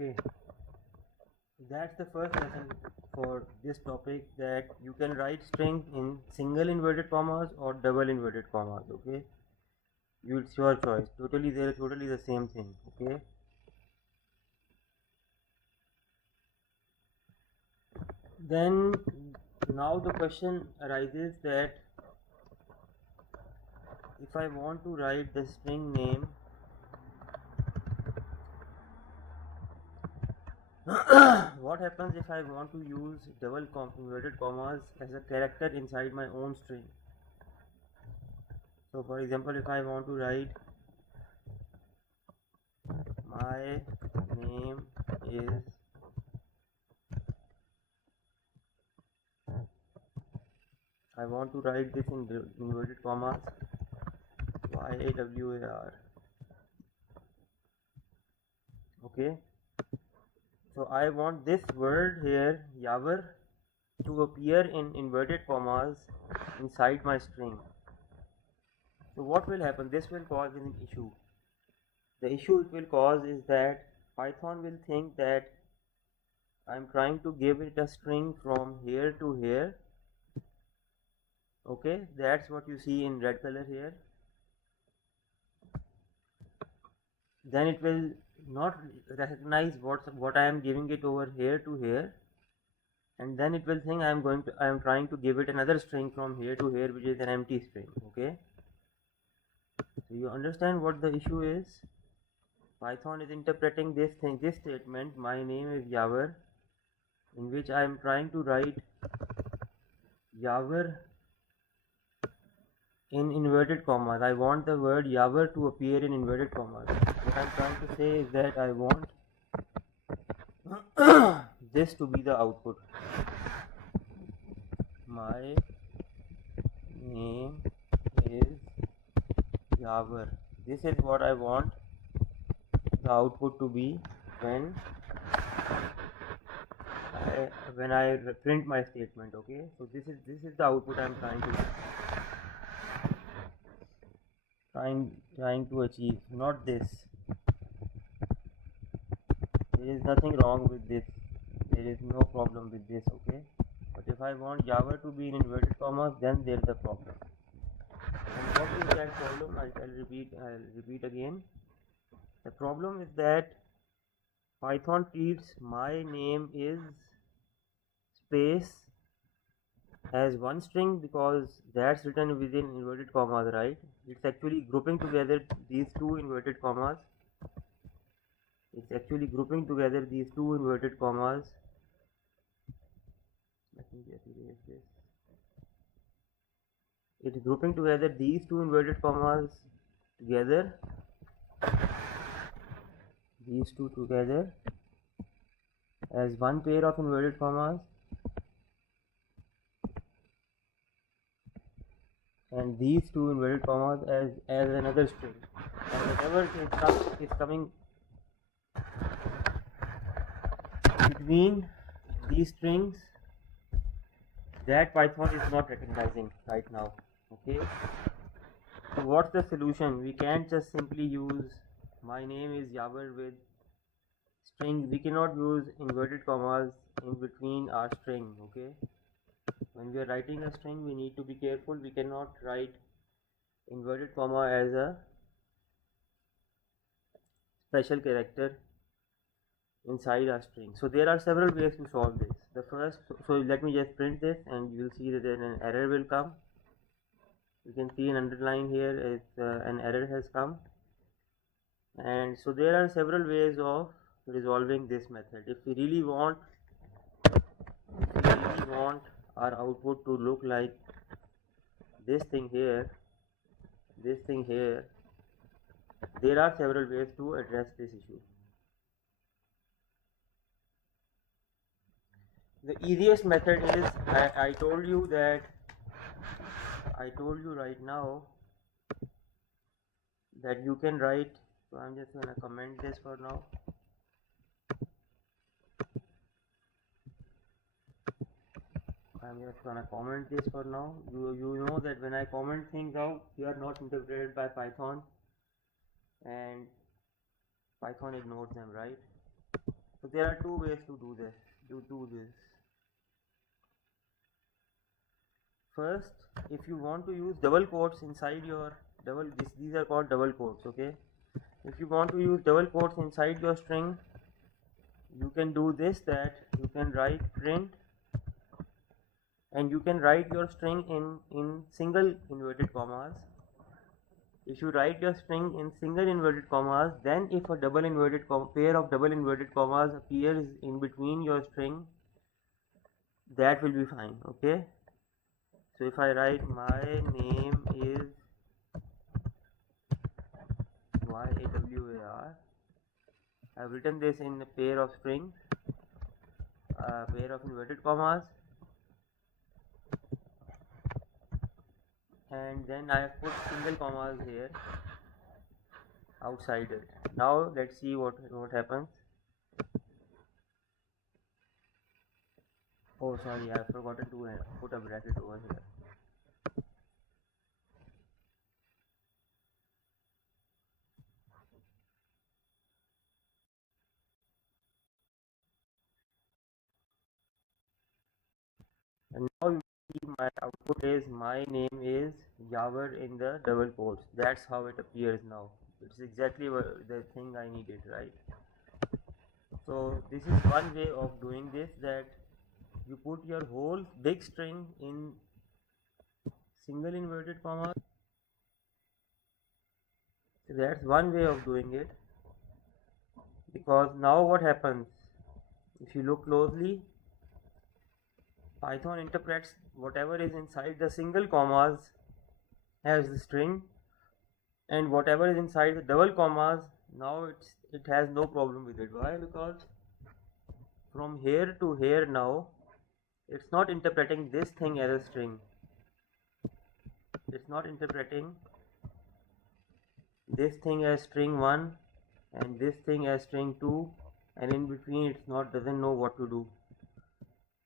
Okay, that's the first lesson for this topic, that you can write string in single inverted commas or double inverted commas. Okay, it's your choice. They're totally the same thing. Okay, then now the question arises that if I want to write the string name what happens if I want to use inverted commas as a character inside my own string? So for example, if I want to write my name is I want to write this in inverted commas, YAWAR. Okay, so I want this word here, Yawar, to appear in inverted commas inside my string. So what will happen? This will cause an issue. The issue it will cause is that Python will think that I'm trying to give it a string from here to here. Okay, that's what you see in red color here. Then it will not recognize what I am giving it over here to here, and then it will think I am trying to give it another string from here to here, which is an empty string. Okay, so you understand what the issue is. Python is interpreting this statement, my name is Yawar, in which I am trying to write Yawar in inverted commas. I want the word Yawar to appear in inverted commas. What I'm trying to say is that I want this to be the output. My name is Yawar. This is what I want the output to be when I print my statement. Okay, so this is the output I'm trying to achieve, not this. There is nothing wrong with this, there is no problem with this. Okay, but if I want Yawar to be in inverted commas, then there is a problem. And what is that problem? I'll repeat again. The problem is that Python treats my name is space as one string because that's written within inverted commas, right? It's actually grouping together these two inverted commas. Let me just erase this. It's grouping together these two inverted commas together, these two together as one pair of inverted commas, and these two inverted commas as another string. And whatever is coming between these strings, that Python is not recognizing right now. Okay, so what's the solution? We can't just simply use my name is Yawar with string. We cannot use inverted commas in between our string. Okay, when we are writing a string, we need to be careful. We cannot write inverted comma as a special character inside a string. So there are several ways to solve this. The first, so let me just print this and you will see that then an error will come. You can see an underline here, an error has come. And so there are several ways of resolving this method. If we really want our output to look like this thing here, there are several ways to address this issue. The easiest method is, I told you right now that you can write, so I'm just going to comment this for now. You know that when I comment things out, they are not interpreted by Python and Python ignores them, right? So there are two ways to do this. First, if you want to use double quotes inside your these are called double quotes, okay? If you want to use double quotes inside your string, you can do this, that you can write print, and you can write your string in single inverted commas. If you write your string in single inverted commas, then if a double inverted pair of double inverted commas appears in between your string, that will be fine, okay? So if I write my name is YAWAR, I have written this in a pair of string, a pair of inverted commas, and then I have put single commas here outside it. Now let's see what happens. Oh sorry, I have forgotten to put a bracket over here. And now you see my output is my name is Yawar in the double quotes. That's how it appears now. It's exactly the thing I needed, right? So this is one way of doing this, that you put your whole big string in single inverted comma. So that's one way of doing it, because now what happens, if you look closely, Python interprets whatever is inside the single commas as the string, and whatever is inside the double commas, now it has no problem with it. Why? Because from here to here now it's not interpreting this thing as a string, it's not interpreting this thing as string 1 and this thing as string 2, and in between doesn't know what to do.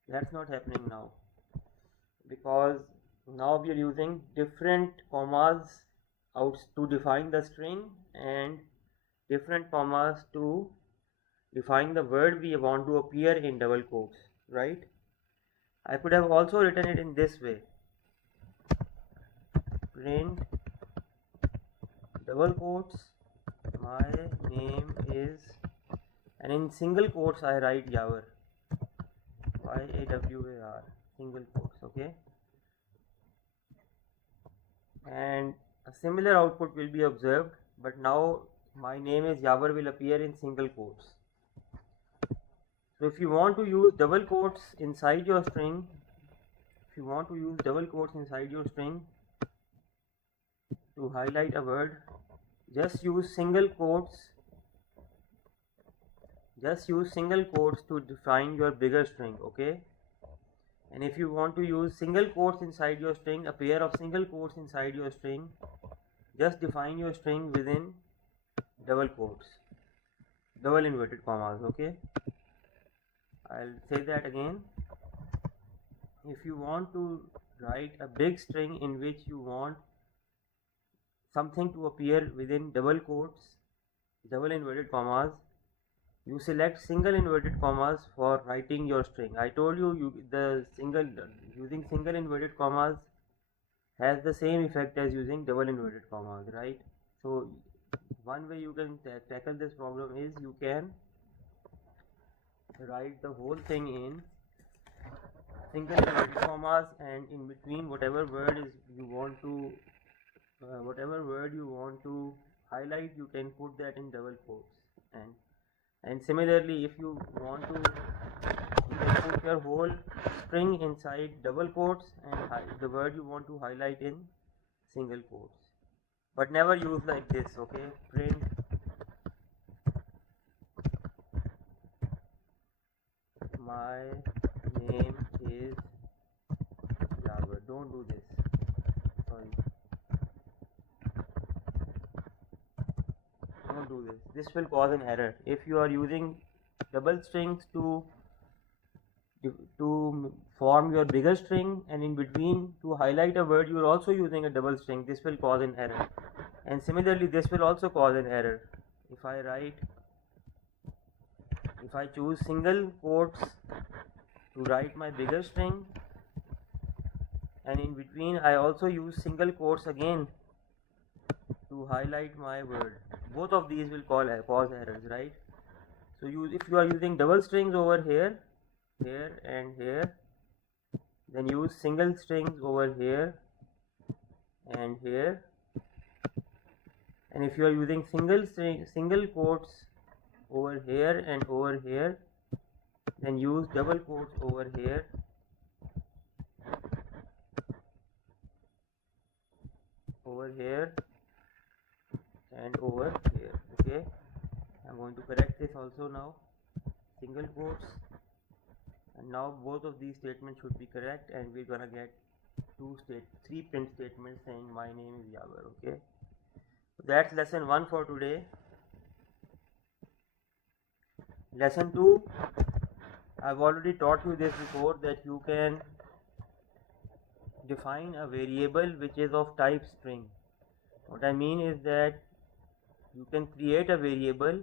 That's not happening now, because now we are using different commas out to define the string and different commas to define the word we want to appear in double quotes, right? I could have also written it in this way: print double quotes my name is, and in single quotes I write Yawar, YAWAR, single quotes, okay? And a similar output will be observed, but now my name is Yawar will appear in single quotes. So if you want to use double quotes inside your string, to highlight a word, just use single quotes to define your bigger string, okay? And if you want to use single quotes inside your string, a pair of single quotes inside your string, just define your string within double quotes, double inverted commas, okay? I'll say that again. If you want to write a big string in which you want something to appear within double quotes, double inverted commas, you select single inverted commas for writing your string. I told you using single inverted commas has the same effect as using double inverted commas, right? So one way you can tackle this problem is you can write the whole thing in single inverted commas, and in between whatever word you want to highlight, you can put that in double quotes. And similarly, if you want to, you can put your whole string inside double quotes and the word you want to highlight in single quotes, but never use like this, okay? Print my name is Yawar. Don't do this, sorry, don't do this. This will cause an error. If you are using double strings to form your bigger string, and in between to highlight a word you are also using a double string, this will cause an error. And similarly, this will also cause an error. If I write if I choose single quotes to write my bigger string, and in between I also use single quotes again to highlight my word, both of these will cause errors, right? So if you are using double strings over here, here and here, then use single strings over here and here, and if you are using single quotes over here and over here, then use double quotes over here and over here. Okay, I'm going to correct this also now. Single quotes, and now both of these statements should be correct, and we're gonna get three print statements saying my name is Yaver. Okay, so that's lesson 1 for today. Lesson 2, I've already taught you this before, that you can define a variable which is of type string. What I mean is that you can create a variable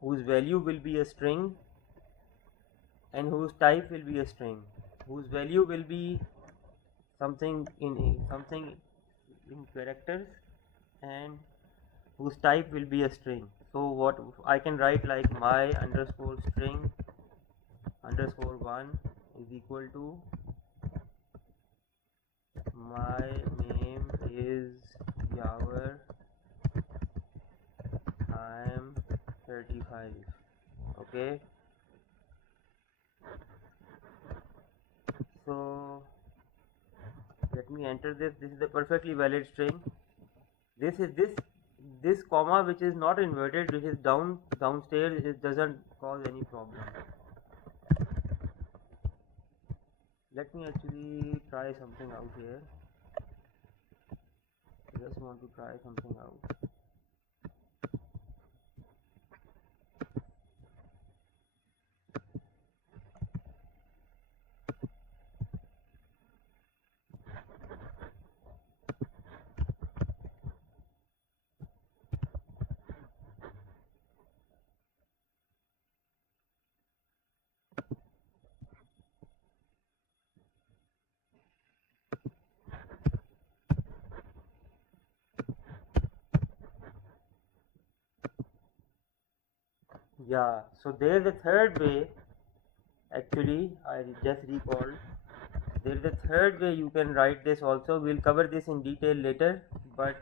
whose value will be a string and whose type will be a string, whose value will be something in characters, and whose type will be a string. So what I can write, like my underscore string underscore 1 is equal to my name is Yaver, I am 35. Okay, so let me enter this. This is a perfectly valid string. This comma which is not inverted, which is downstairs, it doesn't cause any problem. Let me actually try something out here. I just want to try something out. Yeah, so there is a third way. Actually, I just recalled, there is a third way you can write this also. We'll cover this in detail later, but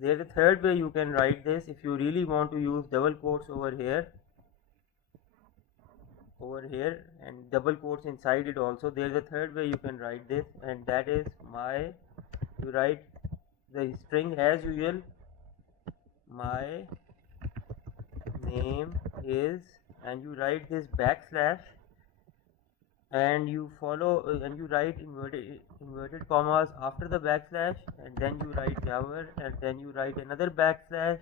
there is a third way you can write this. If you really want to use double quotes over here and double quotes inside it also, there is a third way you can write this, and that is you write the string as usual, my name is, and you write this backslash, and you follow and you write inverted commas after the backslash, and then you write Yaver, and then you write another backslash,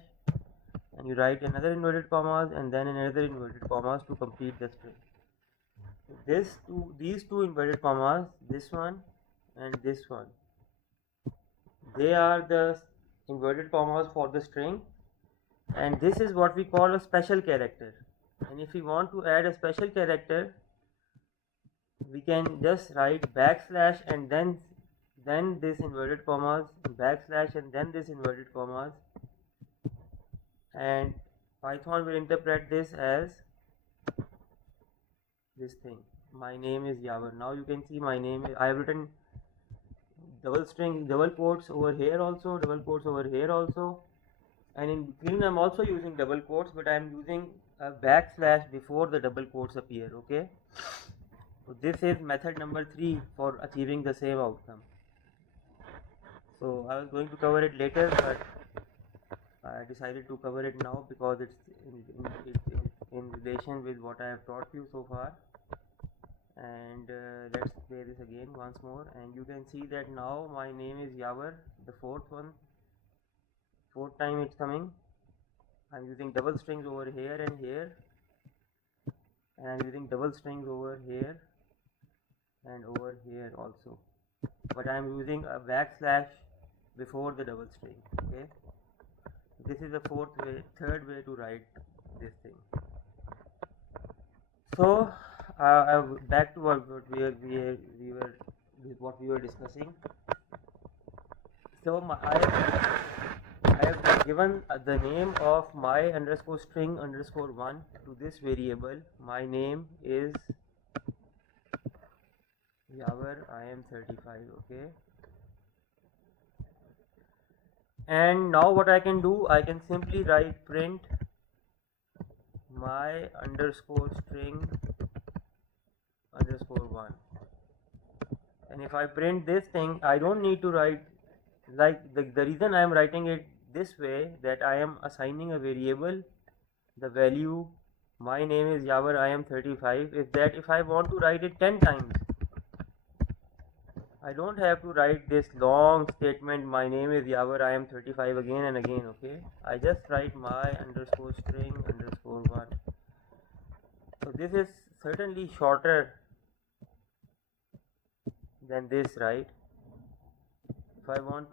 and you write another inverted commas, and then another inverted commas to complete the string. These two inverted commas, this one and this one, they are the inverted commas for the string, and this is what we call a special character. And if we want to add a special character, we can just write backslash and then this inverted commas, backslash and then this inverted commas, and Python will interpret this as this thing, my name is Yaver. Now you can see my name is, I have written double quotes over here also, double quotes over here also, and in between I'm also using double quotes, but I'm using a backslash before the double quotes appear. Okay, so this is method number 3 for achieving the same outcome. So I was going to cover it later, but I decided to cover it now because it's in relation with what I have taught you so far. And let's play this again once more, and you can see that now my name is Yaver, the fourth time it's coming. I'm using double strings over here and here, and I'm using double strings over here and over here also, but I'm using a backslash before the double string. Okay, this is the third way to write this thing. So back to what we were discussing. So I have given the name of my underscore string underscore 1 to this variable. My name is Yavar IM35. Okay. And now what I can do, I can simply write print my underscore string underscore 1. And if I print this thing, I don't need to write, like the reason I am writing it this way, that I am assigning a variable the value my name is Yavar IM35, is that if I want to write it 10 times, I don't have to write this long statement my name is Yavar IM35 again and again. Okay, I just write my underscore string underscore 1. So this is certainly shorter than this, right? If I want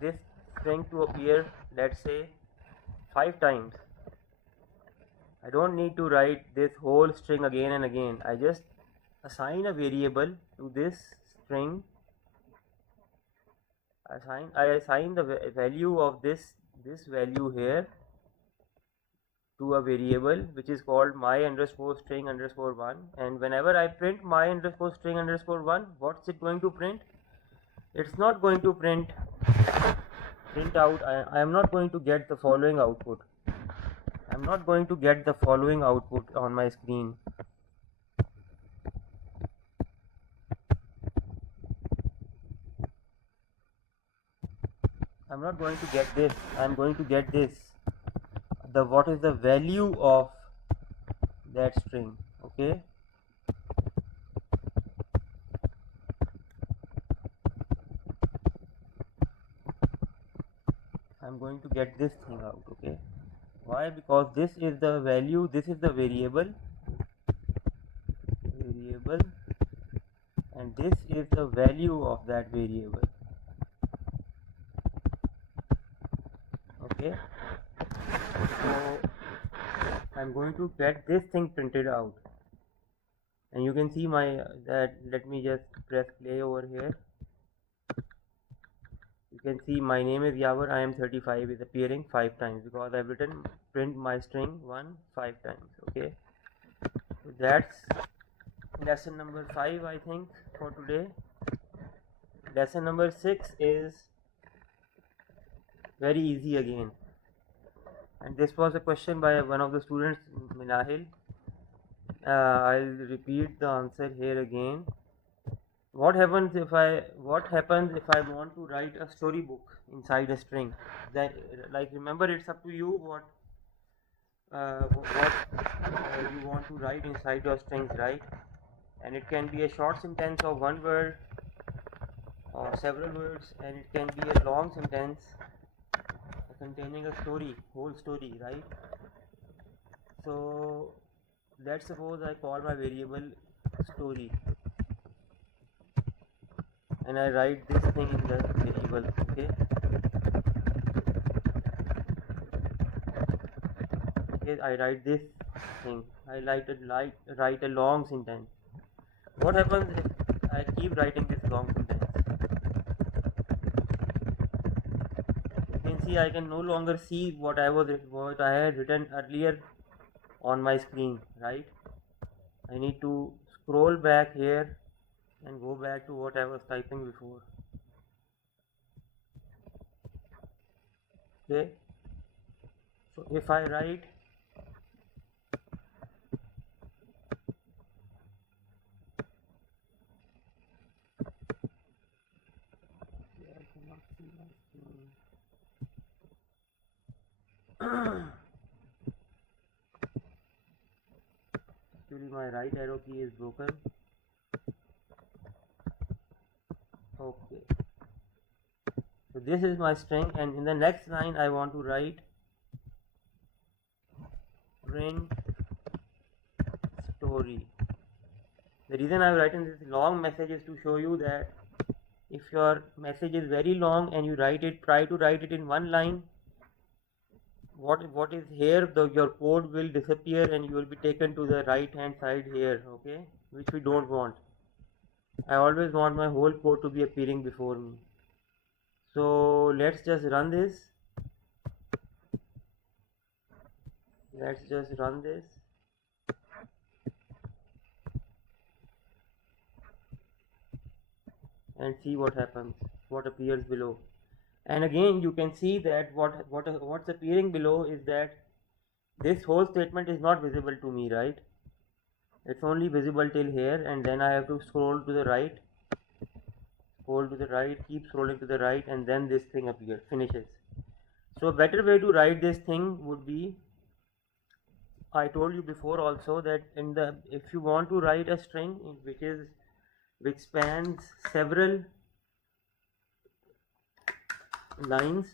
this string to appear, let's say 5 times, I don't need to write this whole string again and again. I just assign a variable to this string. I assign the value of this value here to a variable which is called my underscore string underscore 1, and whenever I print my underscore string underscore 1, what's it going to print? It's not going to print out. I am not going to get the following output. I'm not going to get the following output on my screen. I'm not going to get this. I'm going to get this. What is the value of that string? Okay. I'm going to get this thing out. Okay. Why? Because this is the value, this is the variable, and this is the value of that variable. Okay, so I'm going to get this thing printed out, and you can see my let me just press play over here. You can see my name is Yavar IM35 is appearing 5 times because I've written print my string 1 5 times. Okay, so that's lesson number 5, I think, for today. Lesson number 6 is very easy again, and this was a question by one of the students, Minahil. I'll repeat the answer here again. What happens if I want to write a storybook inside a string? That, like, remember, it's up to you what you want to write inside your strings, right? And it can be a short sentence of one word or several words, and it can be a long sentence containing a whole story, right? So let's suppose I call my variable story, and I write this thing in the variable. Okay, I write this thing. I write a long sentence. What happens if I keep writing this long sentence? You can see I can no longer see what I had written earlier on my screen, right? I need to scroll back here and go back to what I was typing before. Okay, so if I write actually my right arrow key is broken. Okay, so this is my string, and in the next line I want to write print story. The reason I'm writing this long message is to show you that if your message is very long and you try to write it in one line, what is here, your code will disappear and you will be taken to the right hand side here, okay, which we don't want. I always want my whole code to be appearing before me. So let's just run this. Let's just run this. And see what happens, what appears below. And again you can see that what's appearing below is that this whole statement is not visible to me, right? It's only visible till here, and then I have to scroll to the right, keep scrolling to the right, and then this thing finishes. So a better way to write this thing would be, I told you before also that if you want to write a string which spans several lines,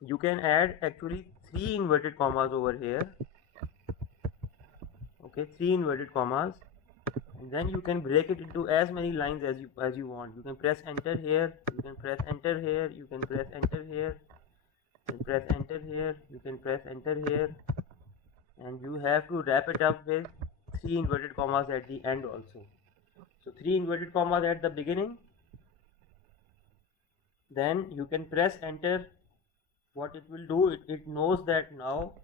you can add actually 3 inverted commas over here, okay, 3 inverted commas, and then you can break it into as many lines as you want. You can press enter here, you can press enter here, you can press enter here, you can press enter here, you can press enter here, and you have to wrap it up with 3 inverted commas at the end also. So 3 inverted commas at the beginning, then you can press enter. What it will do, it knows that now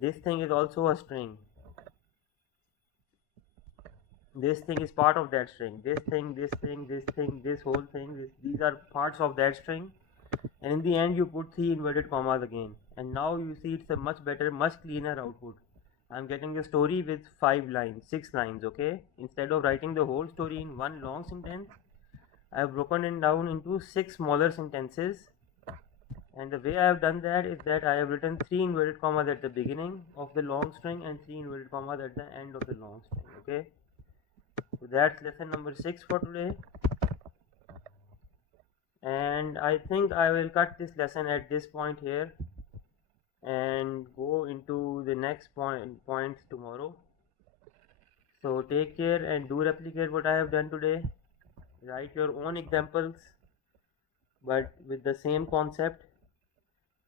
this thing is also a string. This thing is part of that string. This thing, this thing, this thing, this whole thing, these are parts of that string. And in the end you put 3 inverted commas again, and now you see it's a much better, much cleaner output. I'm getting a story with 5 lines, 6 lines, okay? Instead of writing the whole story in one long sentence, I have broken it down into 6 smaller sentences. And the way I have done that is that I have written 3 inverted commas at the beginning of the long string and 3 inverted commas at the end of the long string, okay? So that's lesson number 6 for today. And I think I will cut this lesson at this point here and go into the next points tomorrow. So take care and do replicate what I have done today. Write your own examples but with the same concept,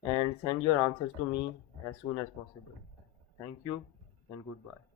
and send your answers to me as soon as possible. Thank you and goodbye.